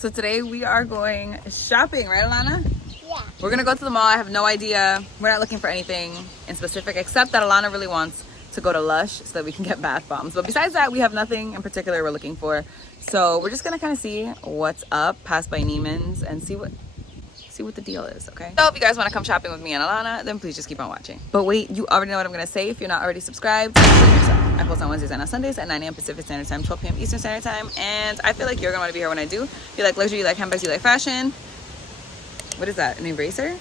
So today we are going shopping, right, Alana? Yeah. We're gonna go to the mall. I have no idea. We're not looking for anything in specific, except that Alana really wants to go to Lush so that we can get bath bombs. But besides that, we have nothing in particular we're looking for. So we're just gonna kind of see what's up, pass by Neiman's, and see what the deal is, okay? So if you guys want to come shopping with me and Alana, then please just keep on watching. But wait, you already know what I'm gonna say. If you're not already subscribed, I post on Wednesdays and on Sundays at 9 a.m. Pacific Standard Time, 12 p.m. Eastern Standard Time, and I feel like you're gonna want to be here when I do. If you like luxury, you like handbags, you like fashion. What is that, an eraser?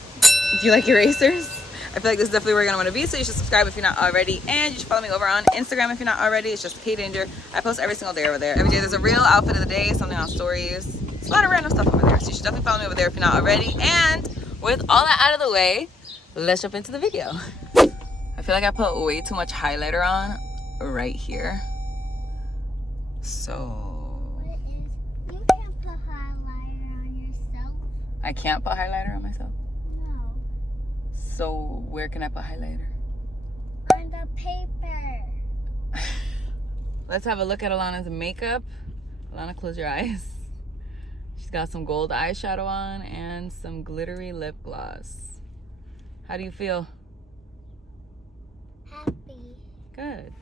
If you like erasers, I feel like this is definitely where you're gonna want to be, so you should subscribe if you're not already, and you should follow me over on Instagram if you're not already. It's just K-Danger. I post every single day over there. Every day there's a real outfit of the day, something on stories. It's a lot of random stuff over there, so you should definitely follow me over there if you're not already. And with all that out of the way, let's jump into the video. I feel like I put way too much highlighter on right here. So You can't put highlighter on yourself. I can't put highlighter on myself? No. So where can I put highlighter? On the paper. Let's have a look at Alana's makeup. Alana, close your eyes. She's got some gold eyeshadow on and some glittery lip gloss. How do you feel? Happy. Good.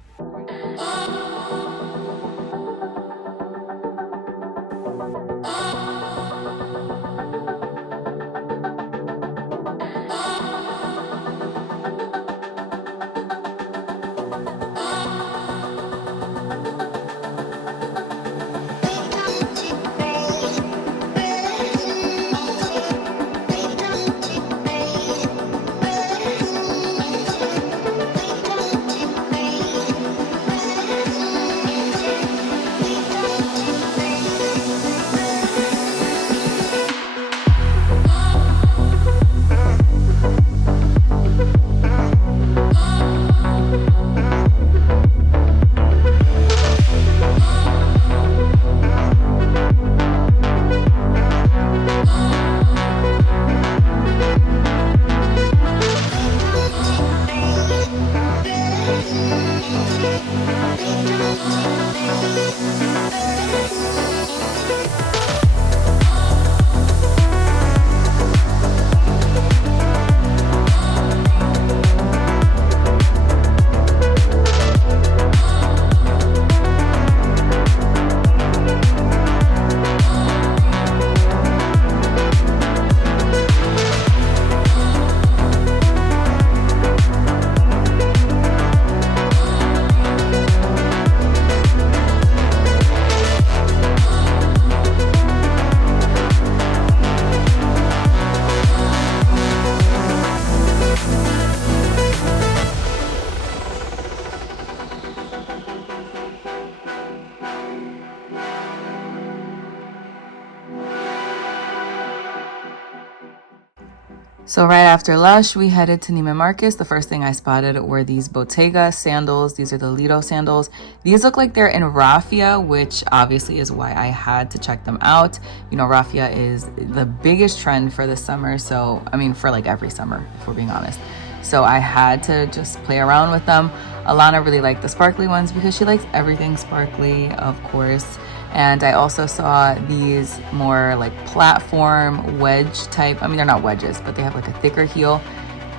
So right after Lush, we headed to Neiman Marcus. The first thing I spotted were these Bottega sandals. These are the Lido sandals. These look like they're in raffia, which obviously is why I had to check them out. You know, raffia is the biggest trend for this summer. So, I mean, for like every summer, if we're being honest. So I had to just play around with them. Alana really liked the sparkly ones because she likes everything sparkly, of course. And I also saw these more like platform wedge type. I mean, they're not wedges, but they have like a thicker heel.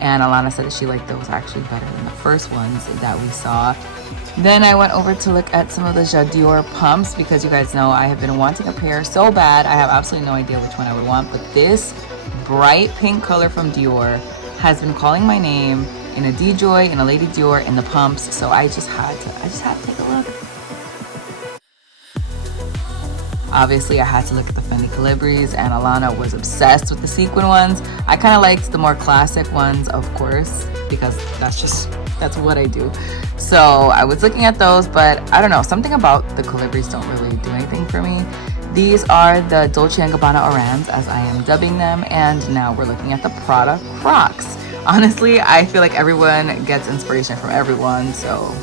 And Alana said that she liked those actually better than the first ones that we saw. Then I went over to look at some of the J'adore pumps because you guys know I have been wanting a pair so bad. I have absolutely no idea which one I would want, but this bright pink color from Dior has been calling my name in a DJoy, in a Lady Dior, in the pumps. So I just had to take a look. Obviously, I had to look at the Fendi Calibris, and Alana was obsessed with the sequin ones. I kind of liked the more classic ones, of course, because that's what I do. So I was looking at those, but I don't know, something about the Calibris don't really do anything for me. These are the Dolce & Gabbana Orans, as I am dubbing them, and now we're looking at the Prada Crocs. Honestly, I feel like everyone gets inspiration from everyone, so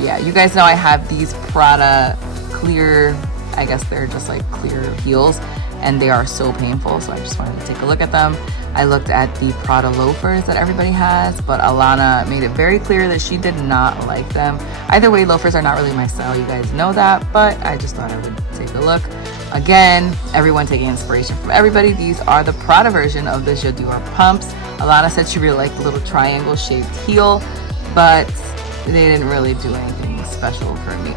yeah, you guys know I have these Prada clear, I guess they're just like clear heels, and they are so painful, so I just wanted to take a look at them. I looked at the Prada loafers that everybody has, but Alana made it very clear that she did not like them. Either way, loafers are not really my style, you guys know that, but I just thought I would take a look. Again, everyone taking inspiration from everybody. These are the Prada version of the J'adore pumps. Alana said she really liked the little triangle shaped heel, but they didn't really do anything special for me.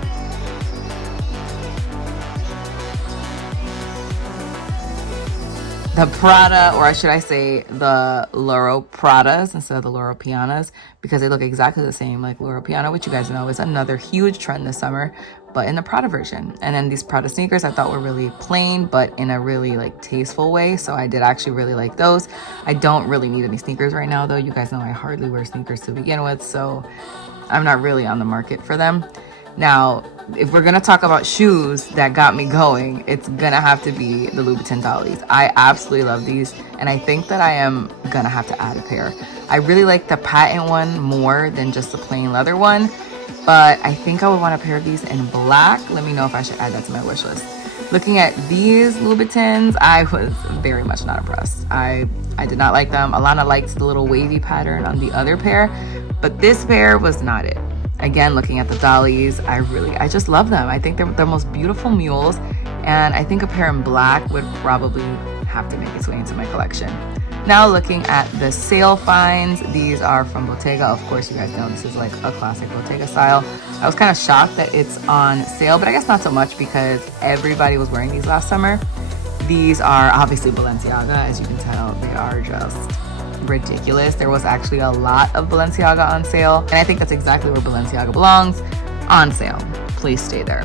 The Prada, or should I say the Laurent Pradas instead of the Laurent Pianas, because they look exactly the same. Like Laurent Piana, which you guys know is another huge trend this summer, but in the Prada version. And then these Prada sneakers I thought were really plain, but in a really like tasteful way. So I did actually really like those. I don't really need any sneakers right now though. You guys know I hardly wear sneakers to begin with, so I'm not really on the market for them. Now, if we're gonna talk about shoes that got me going, it's gonna have to be the Louboutin Dollies. I absolutely love these, and I think that I am gonna have to add a pair. I really like the patent one more than just the plain leather one, but I think I would want a pair of these in black. Let me know if I should add that to my wish list. Looking at these Louboutins, I was very much not impressed. I did not like them. Alana liked the little wavy pattern on the other pair, but this pair was not it. Again, looking at the Dollies, I just love them. I think they're the most beautiful mules, and I think a pair in black would probably have to make its way into my collection. Now looking at the sale finds, these are from Bottega. Of course, you guys know this is like a classic Bottega style. I was kind of shocked that it's on sale, but I guess not so much because everybody was wearing these last summer. These are obviously Balenciaga. As you can tell, they are just ridiculous. There was actually a lot of Balenciaga on sale, and I think that's exactly where Balenciaga belongs, on sale. Please stay there.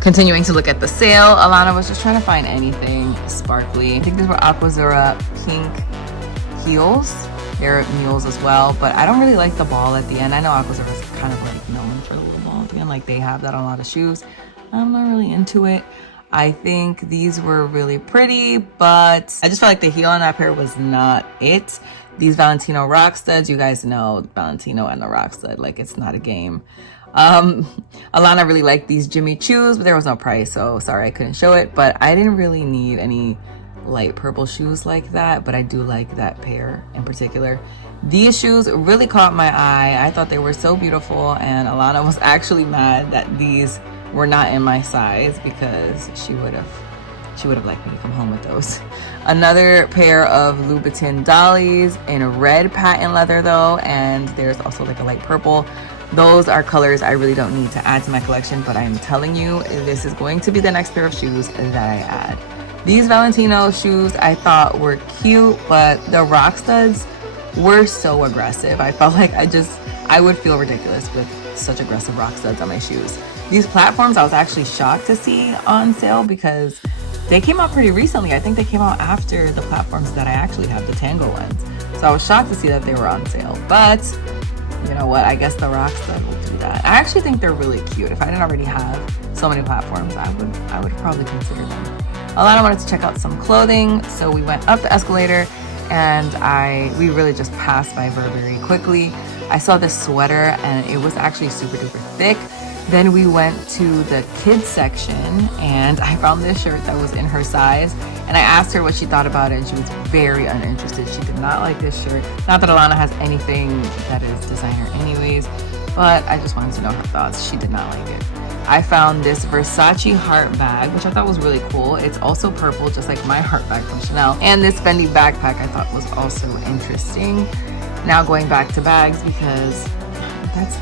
Continuing to look at the sale, Alana was just trying to find anything sparkly. I think these were Aquazzura pink heels. They're mules as well, but I don't really like the ball at the end. I know Aquazzura is kind of like known for the little ball at the end, like they have that on a lot of shoes. I'm not really into it. I think these were really pretty, but I just felt like the heel on that pair was not it. These Valentino rock studs, you guys know Valentino and the rock stud, like it's not a game. Alana really liked these Jimmy Choos, but there was no price, so sorry I couldn't show it. But I didn't really need any light purple shoes like that, but I do like that pair in particular. These shoes really caught my eye. I thought they were so beautiful, and Alana was actually mad that these were not in my size because she would have liked me to come home with those. Another pair of Louboutin Dollies in red patent leather though, and there's also like a light purple. Those are colors I really don't need to add to my collection, but I'm telling you, this is going to be the next pair of shoes that I add. These Valentino shoes I thought were cute, but the rock studs were so aggressive. I felt like I would feel ridiculous with such aggressive rock studs on my shoes. These platforms I was actually shocked to see on sale because they came out pretty recently. I think they came out after the platforms that I actually have, the Tango ones. So I was shocked to see that they were on sale, but you know what? I guess the rock stud will do that. I actually think they're really cute. If I didn't already have so many platforms, I would probably consider them. Alana wanted to check out some clothing, so we went up the escalator, and we really just passed by Burberry quickly. I saw this sweater, and it was actually super duper thick. Then we went to the kids section, and I found this shirt that was in her size, and I asked her what she thought about it, and she was very uninterested. She did not like this shirt. Not that Alana has anything that is designer anyways, but I just wanted to know her thoughts. She did not like it. I found this Versace heart bag, which I thought was really cool. It's also purple, just like my heart bag from Chanel. And this Fendi backpack I thought was also interesting. Now going back to bags, because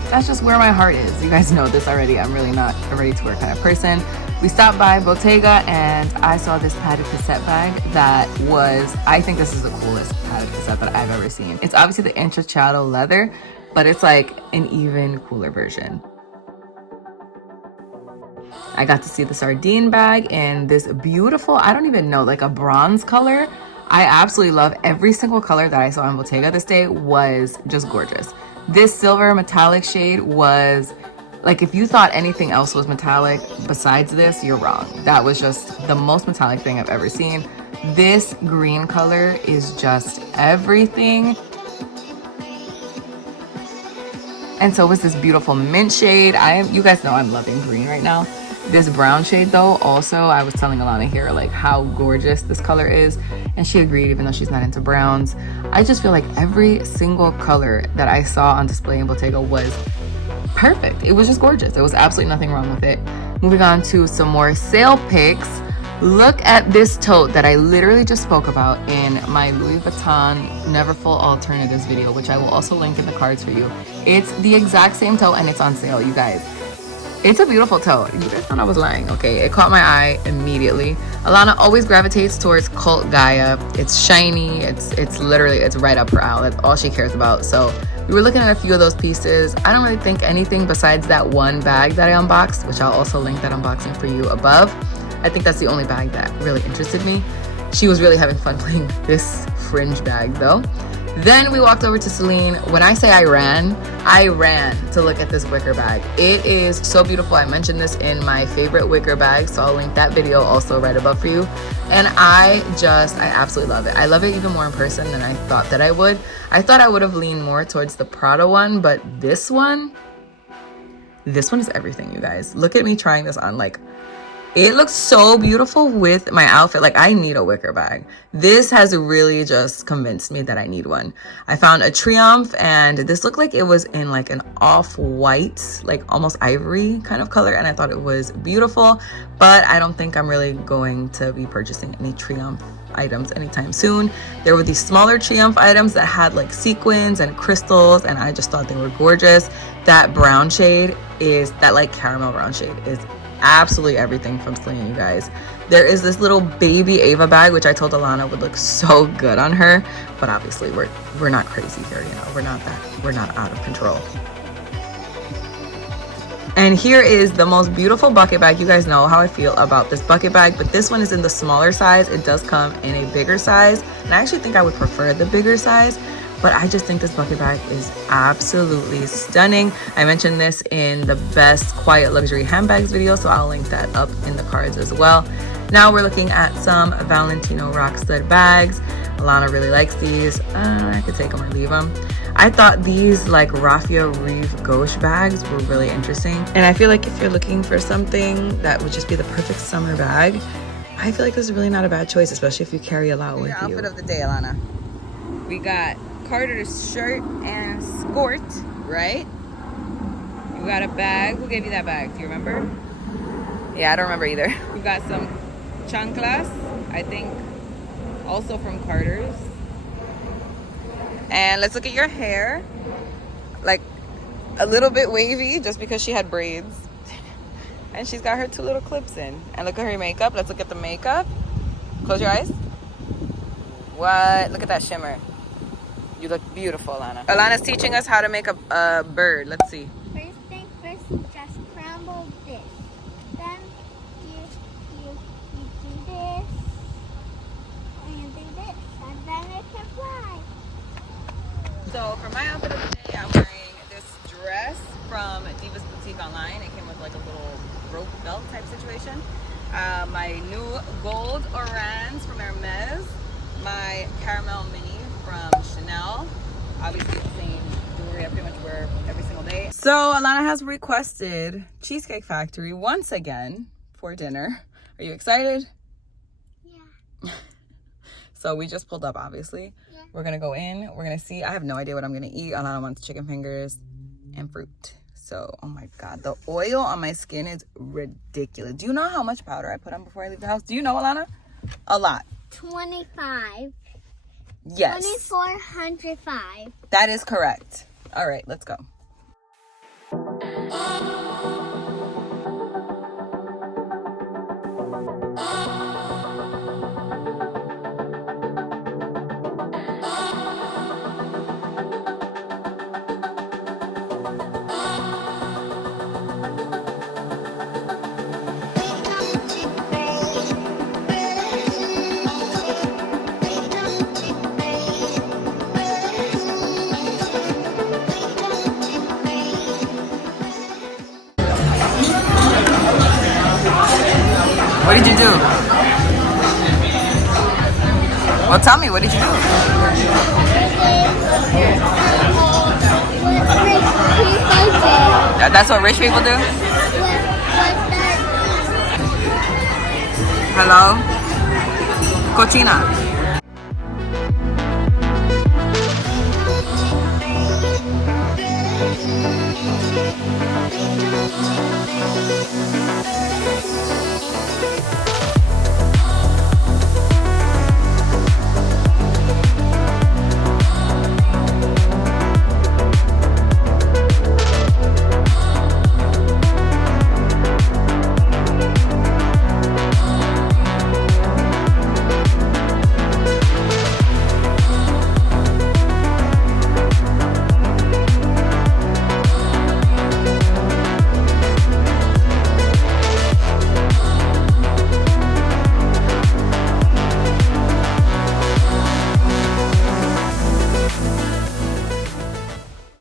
that's just where my heart is. You guys know this already. I'm really not a ready-to-wear kind of person. We stopped by Bottega, and I saw this padded cassette bag that was, I think this is the coolest padded cassette that I've ever seen. It's obviously the Intrecciato leather, but it's like an even cooler version. I got to see the sardine bag in this beautiful, I don't even know, like a bronze color. I absolutely love every single color that I saw in Bottega this day was just gorgeous. This silver metallic shade was, like, if you thought anything else was metallic besides this, you're wrong. That was just the most metallic thing I've ever seen. This green color is just everything. And so was this beautiful mint shade. You guys know I'm loving green right now. This brown shade though, also I was telling Alana here like how gorgeous this color is, and she agreed even though she's not into browns. I just feel like every single color that I saw on display in Bottega was perfect. It was just gorgeous. There was absolutely nothing wrong with it. Moving on to some more sale picks. Look at this tote that I literally just spoke about in my Louis Vuitton Neverfull Alternatives video, which I will also link in the cards for you. It's the exact same tote and it's on sale, you guys. It's a beautiful tote. You guys thought I was lying. Okay, it caught my eye immediately. Alana always gravitates towards Cult Gaia. It's shiny. It's literally, it's right up her alley. That's all she cares about. So we were looking at a few of those pieces. I don't really think anything besides that one bag that I unboxed, which I'll also link that unboxing for you above. I think that's the only bag that really interested me. She was really having fun playing this fringe bag though. Then we walked over to Celine. When I say I ran to look at this wicker bag. It is so beautiful. I mentioned this in my favorite wicker bag, so I'll link that video also right above for you. And I absolutely love it. I love it even more in person than I thought that I would. I thought I would have leaned more towards the Prada one, but this one is everything, you guys. Look at me trying this on. Like, it looks so beautiful with my outfit. Like, I need a wicker bag. This has really just convinced me that I need one. I found a Triumph, and this looked like it was in like an off-white, like almost ivory kind of color, and I thought it was beautiful, but I don't think I'm really going to be purchasing any Triumph items anytime soon. There were these smaller Triumph items that had like sequins and crystals, and I just thought they were gorgeous. That brown shade that like caramel brown shade is absolutely everything from Celine, you guys. There is this little baby Ava bag, which I told Alana would look so good on her, but obviously we're not crazy here, you know. We're not out of control. And here is the most beautiful bucket bag. You guys know how I feel about this bucket bag, but this one is in the smaller size. It does come in a bigger size, and I actually think I would prefer the bigger size, but I just think this bucket bag is absolutely stunning. I mentioned this in the best quiet luxury handbags video, so I'll link that up in the cards as well. Now we're looking at some Valentino rock stud bags. Alana really likes these. I could take them or leave them. I thought these like raffia Rive gauche bags were really interesting. And I feel like if you're looking for something that would just be the perfect summer bag, I feel like this is really not a bad choice, especially if you carry a lot with you. Your outfit of the day, Alana. We got Carter's shirt and skirt, right? You got a bag. Who gave you that bag? Do you remember? Yeah, I don't remember either. We got some chanclas, I think also from Carter's. And let's look at your hair. Like a little bit wavy just because she had braids. And she's got her 2 little clips in. And look at her makeup. Let's look at the makeup. Close your eyes. What? Look at that shimmer. You look beautiful, Alana. Alana's teaching us how to make a bird. Let's see. First thing first, you just scramble this. Then you do this. And you do this. And then it can fly. So for my outfit of the day, I'm wearing this dress from Divas Boutique online. It came with like a little rope belt type situation. My new gold orange from Hermes. My caramel mini from Chanel. Obviously the same jewelry I pretty much wear every single day. So Alana has requested Cheesecake Factory once again for dinner. Are you excited? Yeah. So we just pulled up, obviously. Yeah. We're gonna go in, we're gonna see. I have no idea what I'm gonna eat. Alana wants chicken fingers and fruit. So, oh my God, the oil on my skin is ridiculous. Do you know how much powder I put on before I leave the house? Do you know, Alana? A lot. 25. Yes. 2405. That is correct. All right, let's go. What did you do? Well, tell me, what did you do? What rich people do. That's what rich people do? Hello? Cochina.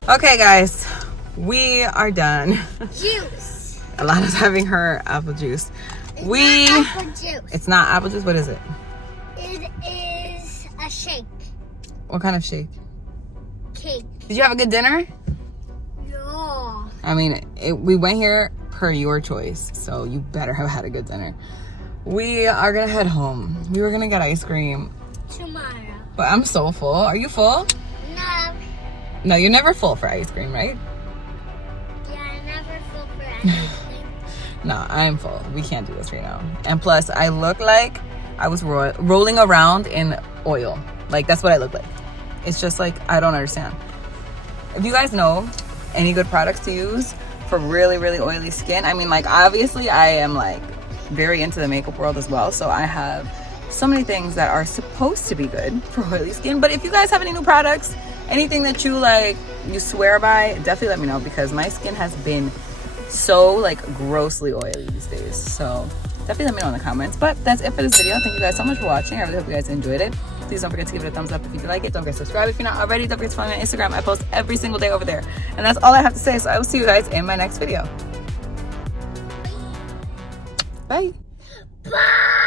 Okay guys, we are done. Juice. Alana's having her apple juice. Not apple juice. It's not apple juice, what is it? It is a shake. What kind of shake? Cake. Did you have a good dinner? Yeah. I mean, we went here per your choice, so you better have had a good dinner. We are gonna head home. We were gonna get ice cream Tomorrow. but I'm so full. Are you full? No. No, you're never full for ice cream, right? Yeah, I'm never full for anything. No, I'm full. We can't do this right now. And plus, I look like I was rolling around in oil. Like, that's what I look like. It's just like, I don't understand. If you guys know any good products to use for really, really oily skin, I mean, like, obviously, I am, like, very into the makeup world as well. So I have so many things that are supposed to be good for oily skin. But if you guys have any new products, anything that you like, you swear by, definitely let me know, because my skin has been so like grossly oily these days. So definitely let me know in the comments. But that's it for this video. Thank you guys so much for watching. I really hope you guys enjoyed it. Please don't forget to give it a thumbs up if you did like it. Don't forget to subscribe if you're not already. Don't forget to follow me on Instagram. I post every single day over there. And that's all I have to say. So I will see you guys in my next video. Bye. Bye.